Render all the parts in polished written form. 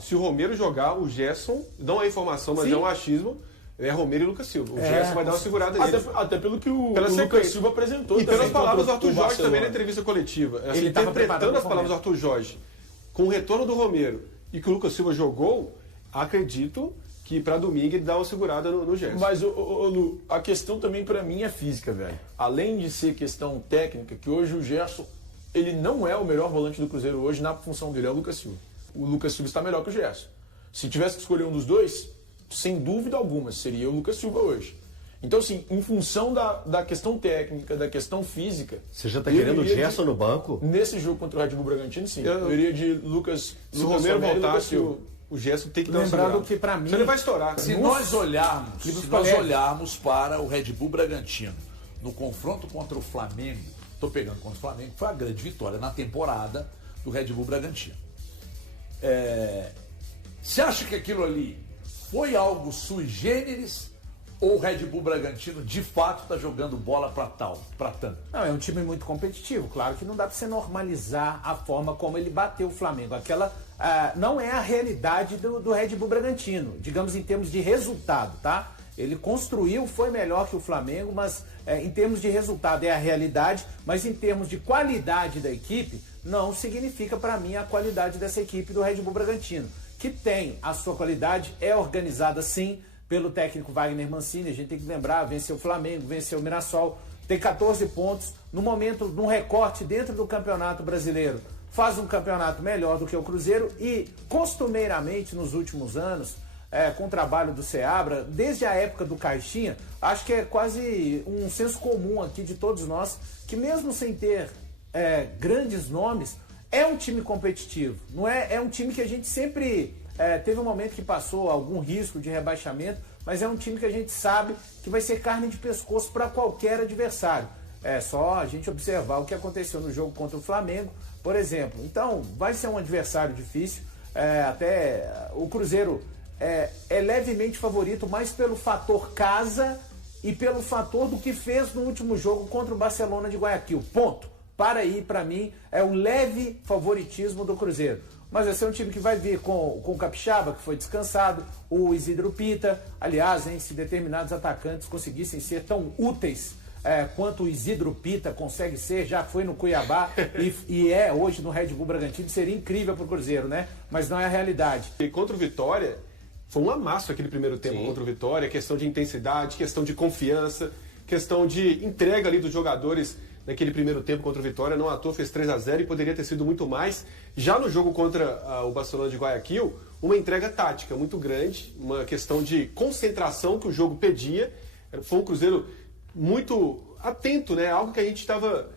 Se o Romero jogar, o Gerson, não é informação, mas é um achismo, é Romero e Lucas Silva. O Gerson vai dar uma segurada nele. Até pelo que o Lucas Silva apresentou. E pelas palavras do Arthur Jorge também na entrevista coletiva. Ele estava interpretando as palavras do Arthur Jorge, com o retorno do Romero e que o Lucas Silva jogou, acredito que para domingo ele dá uma segurada no Gerson. Mas, Lu, a questão também para mim é física, velho. Além de ser questão técnica, que hoje o Gerson, ele não é o melhor volante do Cruzeiro hoje na função dele, é o Lucas Silva. O Lucas Silva está melhor que o Gerson. Se tivesse que escolher um dos dois, sem dúvida alguma, seria o Lucas Silva hoje. Então, assim, em função da questão técnica, da questão física... Você já está querendo o Gerson no banco? Nesse jogo contra o Red Bull Bragantino, sim. Eu iria de Lucas... Se o Romero voltasse, o Gerson tem que dar uma segurada. Lembrando que, para mim... Ele vai estourar. Se nós olharmos para o Red Bull Bragantino, no confronto contra o Flamengo, estou pegando contra o Flamengo, foi a grande vitória na temporada do Red Bull Bragantino. Você acha que aquilo ali foi algo sui generis ou o Red Bull Bragantino de fato está jogando bola para tanto? Não, é um time muito competitivo. Claro que não dá para você normalizar a forma como ele bateu o Flamengo. Aquela não é a realidade do Red Bull Bragantino, digamos em termos de resultado, tá? Ele construiu, foi melhor que o Flamengo, mas em termos de resultado é a realidade, mas em termos de qualidade da equipe, não significa para mim a qualidade dessa equipe do Red Bull Bragantino, que tem a sua qualidade, é organizada sim pelo técnico Wagner Mancini. A gente tem que lembrar, venceu o Flamengo, venceu o Mirassol, tem 14 pontos, no momento, num recorte dentro do Campeonato Brasileiro, faz um campeonato melhor do que o Cruzeiro e, costumeiramente, nos últimos anos, com o trabalho do Seabra, desde a época do Caixinha, acho que é quase um senso comum aqui de todos nós, que mesmo sem ter grandes nomes, é um time competitivo. Não é um time que a gente sempre teve um momento que passou algum risco de rebaixamento, mas é um time que a gente sabe que vai ser carne de pescoço para qualquer adversário. É só a gente observar o que aconteceu no jogo contra o Flamengo, por exemplo. Então, vai ser um adversário difícil. Até o Cruzeiro é levemente favorito, mais pelo fator casa e pelo fator do que fez no último jogo contra o Barcelona de Guayaquil. Ponto. Para aí, para mim, é o leve favoritismo do Cruzeiro. Mas vai ser um time que vai vir com o Capixaba, que foi descansado, o Isidro Pita. Aliás, se determinados atacantes conseguissem ser tão úteis quanto o Isidro Pita consegue ser, já foi no Cuiabá e é hoje no Red Bull Bragantino, seria incrível para o Cruzeiro, né? Mas não é a realidade. E contra o Vitória, foi um amasso aquele primeiro tempo contra o Vitória, questão de intensidade, questão de confiança, questão de entrega ali dos jogadores naquele primeiro tempo contra o Vitória. Não à toa fez 3-0 e poderia ter sido muito mais. Já no jogo contra o Barcelona de Guayaquil, uma entrega tática muito grande, uma questão de concentração que o jogo pedia. Foi um Cruzeiro muito atento, né? Algo que a gente estava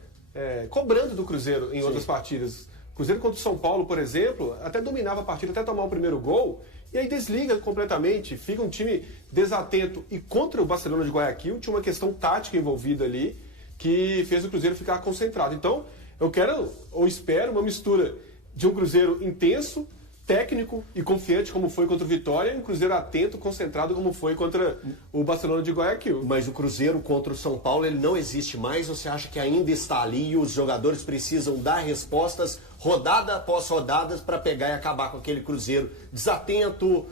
cobrando do Cruzeiro em outras partidas. O Cruzeiro contra o São Paulo, por exemplo, até dominava a partida, até tomar o primeiro gol, e aí desliga completamente, fica um time desatento. E contra o Barcelona de Guayaquil tinha uma questão tática envolvida ali, que fez o Cruzeiro ficar concentrado. Então, eu quero, ou espero, uma mistura de um Cruzeiro intenso, técnico e confiante, como foi contra o Vitória, e um Cruzeiro atento, concentrado, como foi contra o Barcelona de Guayaquil. Mas o Cruzeiro contra o São Paulo, ele não existe mais, ou você acha que ainda está ali e os jogadores precisam dar respostas rodada após rodadas para pegar e acabar com aquele Cruzeiro desatento,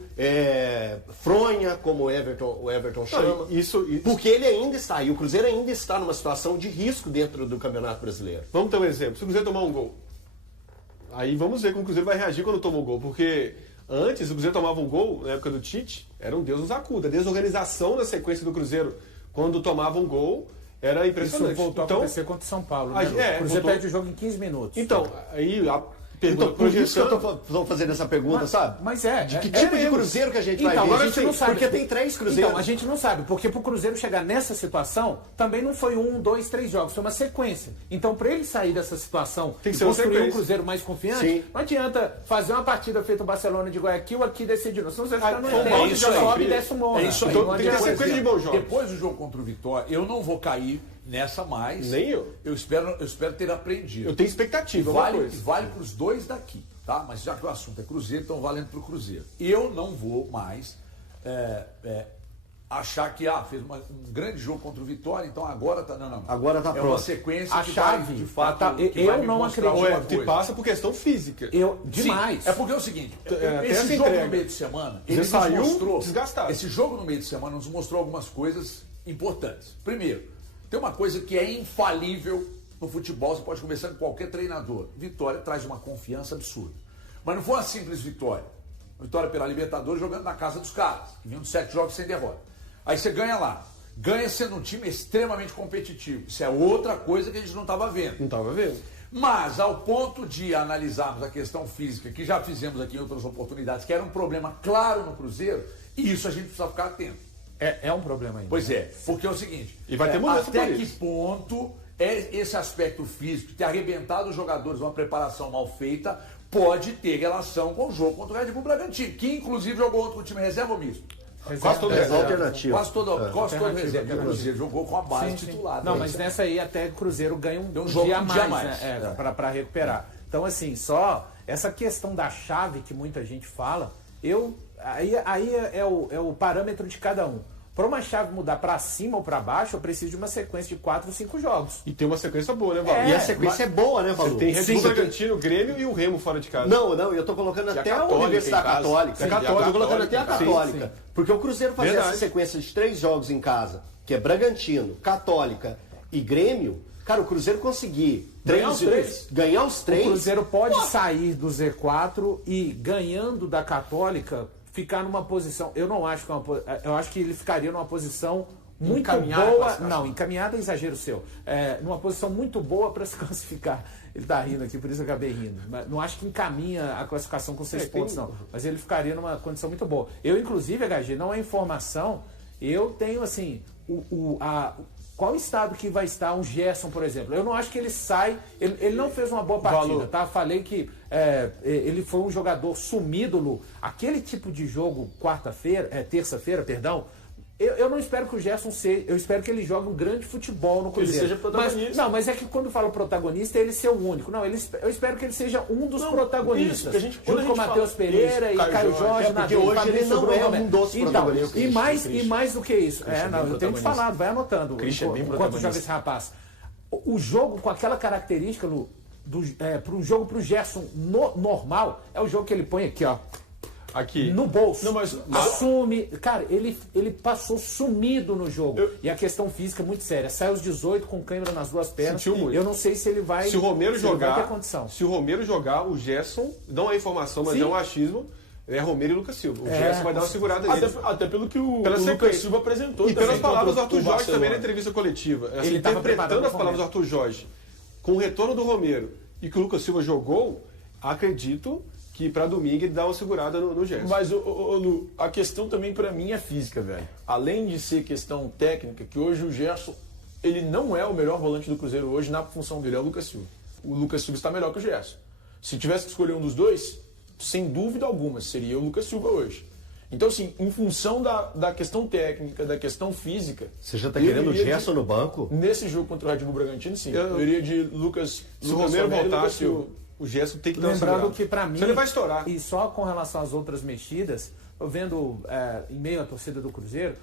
fronha, como o Everton chama? Isso. Porque ele ainda está aí, o Cruzeiro ainda está numa situação de risco dentro do Campeonato Brasileiro. Vamos ter um exemplo. Se o Cruzeiro tomar um gol, aí vamos ver como o Cruzeiro vai reagir quando toma o gol, porque antes o Cruzeiro tomava um gol, na época do Tite, era um Deus nos acuda. A desorganização na sequência do Cruzeiro, quando tomava um gol, era impressionante. Isso voltou a acontecer contra o São Paulo, né? O Cruzeiro perde o jogo em 15 minutos. Então, aí a pergunta... Por isso que eu estou fazendo essa pergunta, sabe? Mas de que tipo de Cruzeiro que a gente vai ver? Agora a gente não sabe. Porque tem 3 Cruzeiros. Então, a gente não sabe, porque pro Cruzeiro chegar nessa situação, também não foi 1, 2, 3 jogos, foi uma sequência. Então, para ele sair dessa situação tem que e construir um Cruzeiro mais confiante, não adianta fazer uma partida feita o Barcelona de Guayaquil aqui decidir. Senão você vai ficar no monte, já sobe e desce um monte. É isso aí. Então, tem que ter sequência de bons jogos. Depois do jogo contra o Vitória, eu não vou cair nessa mais. Nem eu. Eu espero ter aprendido. Eu tenho expectativa. Vale para os dois daqui, tá? Mas já que o assunto é Cruzeiro, então valendo para o Cruzeiro. Eu não vou mais achar que fez um grande jogo contra o Vitória, então agora tá. Não. Agora tá é pronto. uma sequência A que chave, vai, de fato, que eu vai me não mostrar acredito. alguma Te coisa. passa por questão física. Demais. Sim, é porque é o seguinte, essa esse jogo entrega. no meio de semana, Você ele nos saiu mostrou, desgastado. esse jogo no meio de semana nos mostrou algumas coisas importantes. Primeiro, tem uma coisa que é infalível no futebol, você pode conversar com qualquer treinador. Vitória traz uma confiança absurda. Mas não foi uma simples vitória. Vitória pela Libertadores jogando na casa dos caras, que vinham de 7 jogos sem derrota. Aí você ganha lá. Ganha sendo um time extremamente competitivo. Isso é outra coisa que a gente não estava vendo. Não estava vendo. Mas, ao ponto de analisarmos a questão física, que já fizemos aqui em outras oportunidades, que era um problema claro no Cruzeiro, isso a gente precisa ficar atento. É um problema ainda. Pois é, porque é o seguinte, E vai ter mudança até por que isso. ponto é esse aspecto físico, ter arrebentado os jogadores, uma preparação mal feita, pode ter relação com o jogo contra o Red Bull Bragantino, que inclusive jogou outro time reserva ou misto. Quase todo reserva. Alternativo. Quase todo reserva. Alternativa. O Cruzeiro jogou com a base Sim, sim. titular. Não, né? mas nessa aí até o Cruzeiro ganha Deu um jogo dia a um mais, dia a mais. né? Para recuperar. Então, assim, só essa questão da chave que muita gente fala, aí é o parâmetro de cada um. Para uma chave mudar para cima ou para baixo, eu preciso de uma sequência de 4 ou 5 jogos. E tem uma sequência boa, né, Valor? E a sequência é boa, né, Valor? Você tem Red Sim, Bull, você tem- Bragantino, Grêmio e o Remo fora de casa. Não, eu tô colocando E a até a Católica Universidade em casa. Católica. Sim, A e a Católica, eu tô colocando até a Católica em casa. Católica. Sim. Porque o Cruzeiro fazer Verdade. essa sequência de 3 jogos em casa, que é Bragantino, Católica e Grêmio, cara, o Cruzeiro conseguir ganhar os O 3. Cruzeiro pode sair do Z4 e, ganhando da Católica, ficar numa posição. Eu não acho que eu acho que ele ficaria numa posição muito Encaminhada a boa. classificação. Não, encaminhada é exagero seu. Numa posição muito boa para se classificar. Ele tá rindo aqui, por isso eu acabei rindo. Mas não acho que encaminha a classificação com 6 pontos, não. Mas ele ficaria numa condição muito boa. Eu, inclusive, HG, não é informação. Eu tenho, assim, qual estado que vai estar um Gerson, por exemplo? Eu não acho que ele sai. Ele não fez uma boa partida, Valor. tá? Falei que ele foi um jogador sumido, Lu. Aquele tipo de jogo, terça-feira, perdão. Eu não espero que o Gerson seja. Eu espero que ele jogue um grande futebol no Cruzeiro. seja protagonista. Mas é que quando falo protagonista, ele ser o único. Não, eu espero que ele seja um dos protagonistas. Isso, quando junto a com gente o Matheus fala- Pereira isso, e Caio Jorge, porque hoje ele não é um dos protagonistas. E mais do que isso. Christian é bem Eu tenho que protagonista. falar, vai anotando. Christian é bem Enquanto protagonista. joga esse rapaz. O jogo com aquela característica, Lu, para um jogo pro Gerson normal, é o jogo que ele põe aqui, ó. Aqui. No bolso. Não, mas- Assume. Cara, ele passou sumido no jogo. E a questão física é muito séria. Sai aos 18 com câimbra nas duas pernas. Sentiu muito. Eu não sei se ele vai. Se o Romero ele vai jogar, ter condição. se o Romero jogar, o Gerson, não é informação, mas Sim. é um achismo, é Romero e Lucas Silva. O Gerson vai dar uma segurada ali. Até pelo que o Pela Lucas sequência. Silva apresentou. E pelas também palavras do contra Arthur o Jorge também na Barcelona. entrevista coletiva. Assim, Ele tava preparado interpretando as pro palavras do Romero. Arthur Jorge, com o retorno do Romero e que o Lucas Silva jogou, acredito que para domingo ele dá uma segurada no Gerson. Mas, Lu, a questão também pra mim é física, velho. Além de ser questão técnica, que hoje o Gerson, ele não é o melhor volante do Cruzeiro hoje na função dele, é o Lucas Silva. O Lucas Silva está melhor que o Gerson. Se tivesse que escolher um dos dois, sem dúvida alguma, seria o Lucas Silva hoje. Então, assim, em função da questão técnica, da questão física... Você já tá eu querendo o iria Gerson no banco? Nesse jogo contra o Red Bull Bragantino, sim. Eu iria de Lucas Se o Romero Romero e Lucas voltasse, Silva. o Gerson tem que dar uma Lembrando segurada. que pra mim. Senão ele vai estourar. E só com relação às outras mexidas, eu vendo em meio à torcida do Cruzeiro,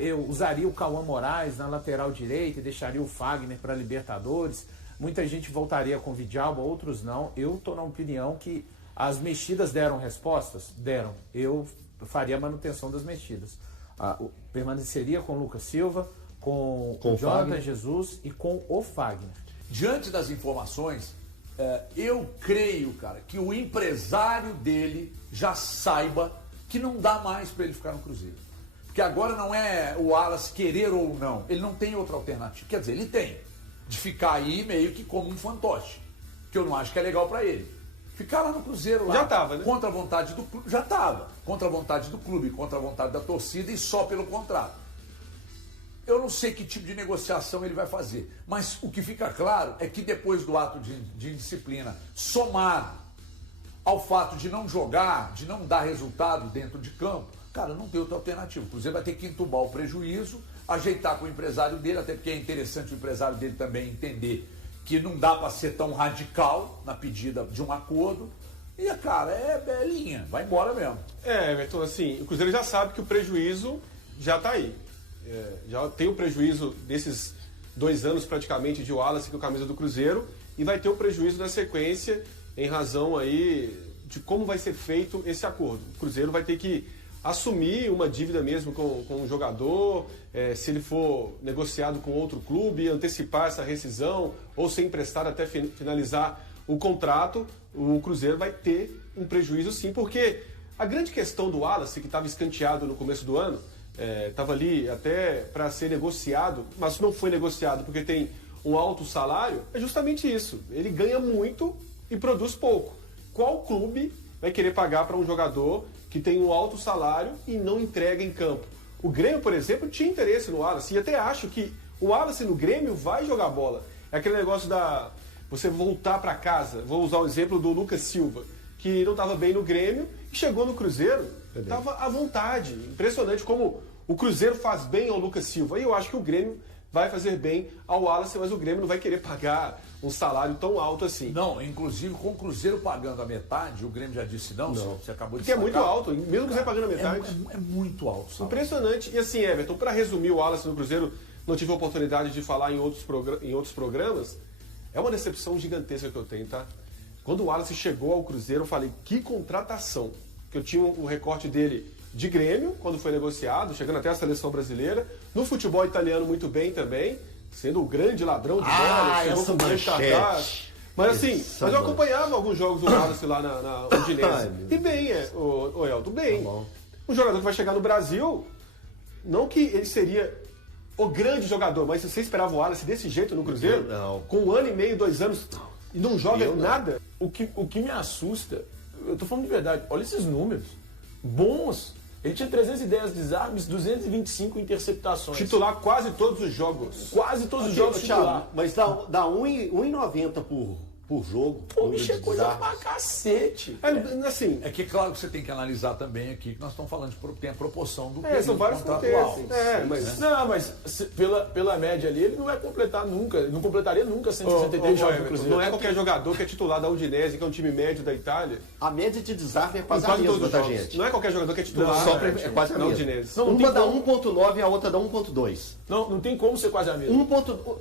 eu usaria o Cauã Moraes na lateral direita e deixaria o Fagner para Libertadores. Muita gente voltaria com o Vidalba, outros não. Eu estou na opinião que as mexidas deram respostas? Deram. Eu faria a manutenção das mexidas. Permaneceria com o Lucas Silva, com o Jonathan Fagner. Jesus e com o Fagner. Diante das informações, eu creio, cara, que o empresário dele já saiba que não dá mais para ele ficar no Cruzeiro. Porque agora não é o Alas querer ou não. Ele não tem outra alternativa. Quer dizer, ele tem. De ficar aí meio que como um fantoche. Que eu não acho que é legal para ele. Ficar lá no Cruzeiro, lá, Já tava, né? contra a vontade do clube. Já estava. Contra a vontade do clube, contra a vontade da torcida e só pelo contrato. Eu não sei que tipo de negociação ele vai fazer. Mas o que fica claro é que depois do ato de indisciplina, somado ao fato de não jogar, de não dar resultado dentro de campo, cara, não tem outra alternativa. O Cruzeiro vai ter que entubar o prejuízo, ajeitar com o empresário dele, até porque é interessante o empresário dele também entender que não dá para ser tão radical na pedida de um acordo. E, cara, é linha, vai embora mesmo. Everton, assim, o Cruzeiro já sabe que o prejuízo já está aí. Já tem o prejuízo desses 2 anos praticamente de Wallace com a camisa do Cruzeiro e vai ter o prejuízo da sequência em razão aí de como vai ser feito esse acordo. O Cruzeiro vai ter que assumir uma dívida mesmo com o jogador, se ele for negociado com outro clube, antecipar essa rescisão ou ser emprestado até finalizar o contrato, o Cruzeiro vai ter um prejuízo sim, porque a grande questão do Wallace, que estava escanteado no começo do ano, estava ali até para ser negociado, mas não foi negociado porque tem um alto salário, é justamente isso. Ele ganha muito e produz pouco. Qual clube vai querer pagar para um jogador que tem um alto salário e não entrega em campo? O Grêmio, por exemplo, tinha interesse no Wallace e até acho que o Wallace no Grêmio vai jogar bola. É aquele negócio da você voltar para casa. Vou usar o exemplo do Lucas Silva, que não estava bem no Grêmio e chegou no Cruzeiro, estava à vontade. Impressionante como o Cruzeiro faz bem ao Lucas Silva. E eu acho que o Grêmio vai fazer bem ao Wallace, mas o Grêmio não vai querer pagar um salário tão alto assim. Não, inclusive com o Cruzeiro pagando a metade, o Grêmio já disse não. Você acabou de Porque é muito alto, mesmo o Cruzeiro pagando a metade. É muito alto. Sabe? Impressionante. E assim, Everton, para resumir o Wallace no Cruzeiro, não tive a oportunidade de falar em outros programas, é uma decepção gigantesca que eu tenho, tá? Quando o Wallace chegou ao Cruzeiro, eu falei, que contratação. Porque eu tinha o recorte dele de Grêmio, quando foi negociado, chegando até a seleção brasileira. No futebol italiano, muito bem também, sendo o grande ladrão de bola, chegou com grande cartaz. Mas assim, mas eu acompanhava alguns jogos do Wallace lá na Udinese. E bem, o Elton, bem. Tá, um jogador que vai chegar no Brasil, não que ele seria o grande jogador, mas você esperava o Wallace desse jeito no Cruzeiro? Não. Com 1 ano e meio, 2 anos, e não joga nada? O que me assusta, eu tô falando de verdade, olha esses números. Bons. Ele tinha 310 desarmes, 225 interceptações. Titular quase todos os jogos. Quase todos os jogos titular. Mas dá 1,90 por jogo. Pô, bicho, é coisa pra cacete. Assim, É que claro que você tem que analisar também aqui que nós estamos falando tem a proporção do são vários contratual. contextos. Não, mas pela média ali, ele não vai completar nunca. Não completaria nunca 163 jogos do Cruzeiro. Não é qualquer jogador que é titular da Udinese, que é um time médio da Itália. A média de desarme é quase Em a mesma, todos os tá, jogos. gente? Não é qualquer jogador que é titular. É quase a na mesma. Udinese. Uma dá 1,9 e a outra dá 1,2. Não tem como ser quase a mesma.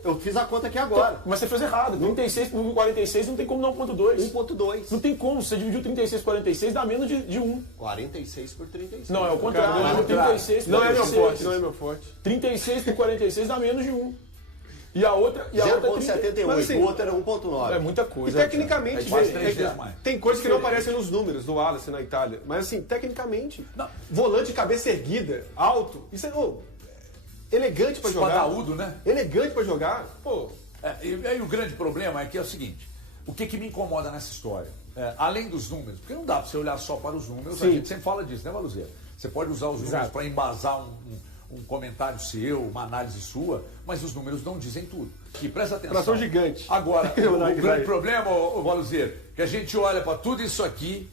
Eu fiz a conta aqui agora. Mas você fez errado. 36 por 46 não tem como dar 1,2. 1,2. Não tem como. Você dividiu 36 por 46, dá menos de 1. 46 por 36. Não, é o contrário. Cara, 36 por Não é meu 46. forte, não é meu forte. 36 por 46 dá menos de 1. E a outra... E a outra 0,78. Mas, assim, O outro era 1,9. é muita E coisa. tecnicamente, quase 3 vezes mais. tem coisas que não aparecem nos números do Wallace na Itália. Mas assim, tecnicamente, Não. volante de cabeça erguida, alto, isso é elegante pra jogar. Espadaúdo, né? Elegante pra jogar, pô. E aí o grande problema é que é o seguinte, o que me incomoda nessa história? Além dos números, porque não dá para você olhar só para os números, a gente sempre fala disso, né, Valuzeiro? Você pode usar os números para embasar um comentário seu, uma análise sua, mas os números não dizem tudo. E presta atenção. Fração gigante. Agora, o grande problema, ô Valuzeiro, que a gente olha para tudo isso aqui,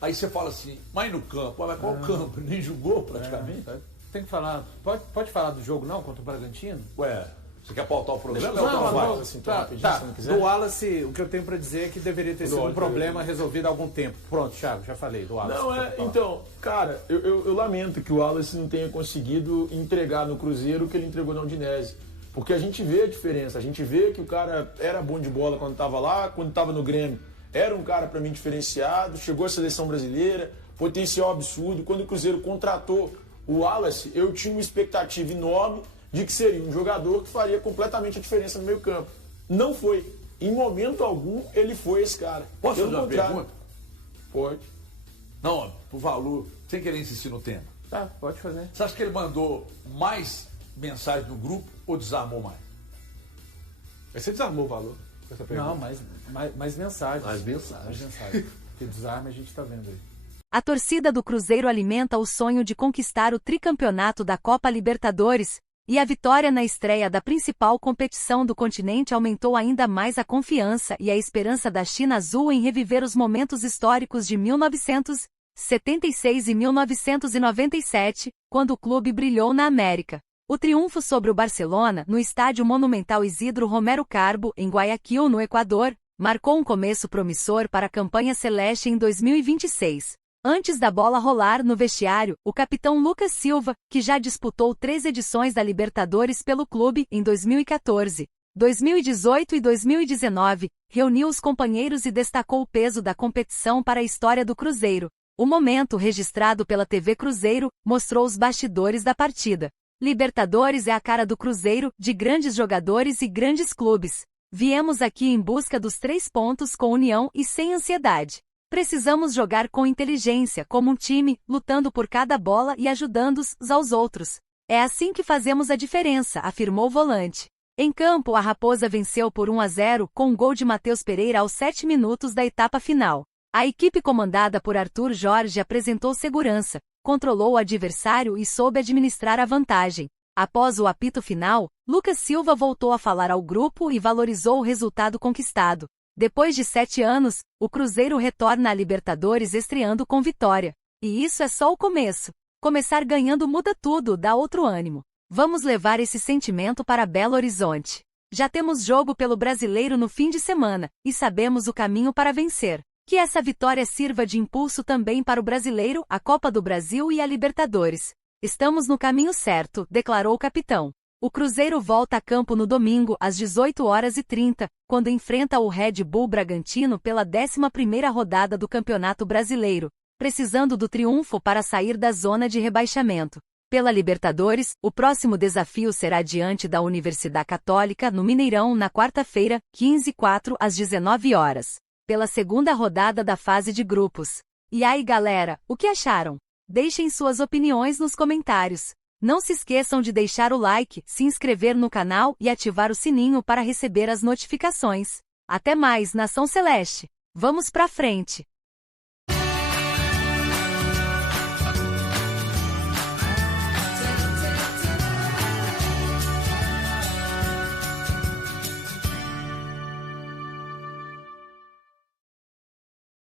aí você fala assim, mas no campo, mas qual campo? Nem jogou praticamente. Tem que falar. Pode falar do jogo não contra o Bragantino? Ué, você quer pautar o programa? Deixa eu Então falar vai. uma assim, então, rapidinho, Tá, se não quiser. do Wallace, o que eu tenho pra dizer é que deveria ter sido um Wallace, problema resolvido há algum tempo. Pronto, Thiago, já falei do Wallace. Não, então, cara, eu lamento que o Wallace não tenha conseguido entregar no Cruzeiro o que ele entregou na Udinese. Porque a gente vê a diferença, a gente vê que o cara era bom de bola quando estava lá, quando estava no Grêmio. Era um cara, para mim, diferenciado, chegou à seleção brasileira, potencial absurdo. Quando o Cruzeiro contratou o Wallace, eu tinha uma expectativa enorme de que seria um jogador que faria completamente a diferença no meio campo. Não foi. Em momento algum, ele foi esse cara. Posso Pelo fazer uma contrário. pergunta? Pode. Não, por valor, sem querer insistir no tema. Tá, pode fazer. Você acha que ele mandou mais mensagens no grupo ou desarmou mais? Aí você desarmou o valor com essa pergunta. Não, mais mensagens. Mais mensagens. Mais mensagens. Porque desarme a gente tá vendo aí. A torcida do Cruzeiro alimenta o sonho de conquistar o tricampeonato da Copa Libertadores, e a vitória na estreia da principal competição do continente aumentou ainda mais a confiança e a esperança da China Azul em reviver os momentos históricos de 1976 e 1997, quando o clube brilhou na América. O triunfo sobre o Barcelona, no estádio Monumental Isidro Romero Carbo, em Guayaquil, no Equador, marcou um começo promissor para a campanha celeste em 2026. Antes da bola rolar no vestiário, o capitão Lucas Silva, que já disputou 3 edições da Libertadores pelo clube em 2014, 2018 e 2019, reuniu os companheiros e destacou o peso da competição para a história do Cruzeiro. O momento registrado pela TV Cruzeiro mostrou os bastidores da partida. Libertadores é a cara do Cruzeiro, de grandes jogadores e grandes clubes. Viemos aqui em busca dos 3 pontos com união e sem ansiedade. Precisamos jogar com inteligência, como um time, lutando por cada bola e ajudando-uns aos outros. É assim que fazemos a diferença, afirmou o volante. Em campo, a Raposa venceu por 1-0 com um gol de Matheus Pereira aos 7 minutos da etapa final. A equipe comandada por Arthur Jorge apresentou segurança, controlou o adversário e soube administrar a vantagem. Após o apito final, Lucas Silva voltou a falar ao grupo e valorizou o resultado conquistado. Depois de 7 anos, o Cruzeiro retorna à Libertadores estreando com vitória. E isso é só o começo. Começar ganhando muda tudo, dá outro ânimo. Vamos levar esse sentimento para Belo Horizonte. Já temos jogo pelo Brasileiro no fim de semana, e sabemos o caminho para vencer. Que essa vitória sirva de impulso também para o Brasileiro, a Copa do Brasil e a Libertadores. Estamos no caminho certo, declarou o capitão. O Cruzeiro volta a campo no domingo, às 18h30, quando enfrenta o Red Bull Bragantino pela 11ª rodada do Campeonato Brasileiro, precisando do triunfo para sair da zona de rebaixamento. Pela Libertadores, o próximo desafio será diante da Universidade Católica, no Mineirão, na quarta-feira, 15h04, às 19h, pela segunda rodada da fase de grupos. E aí, galera, o que acharam? Deixem suas opiniões nos comentários. Não se esqueçam de deixar o like, se inscrever no canal e ativar o sininho para receber as notificações. Até mais, Nação Celeste! Vamos pra frente!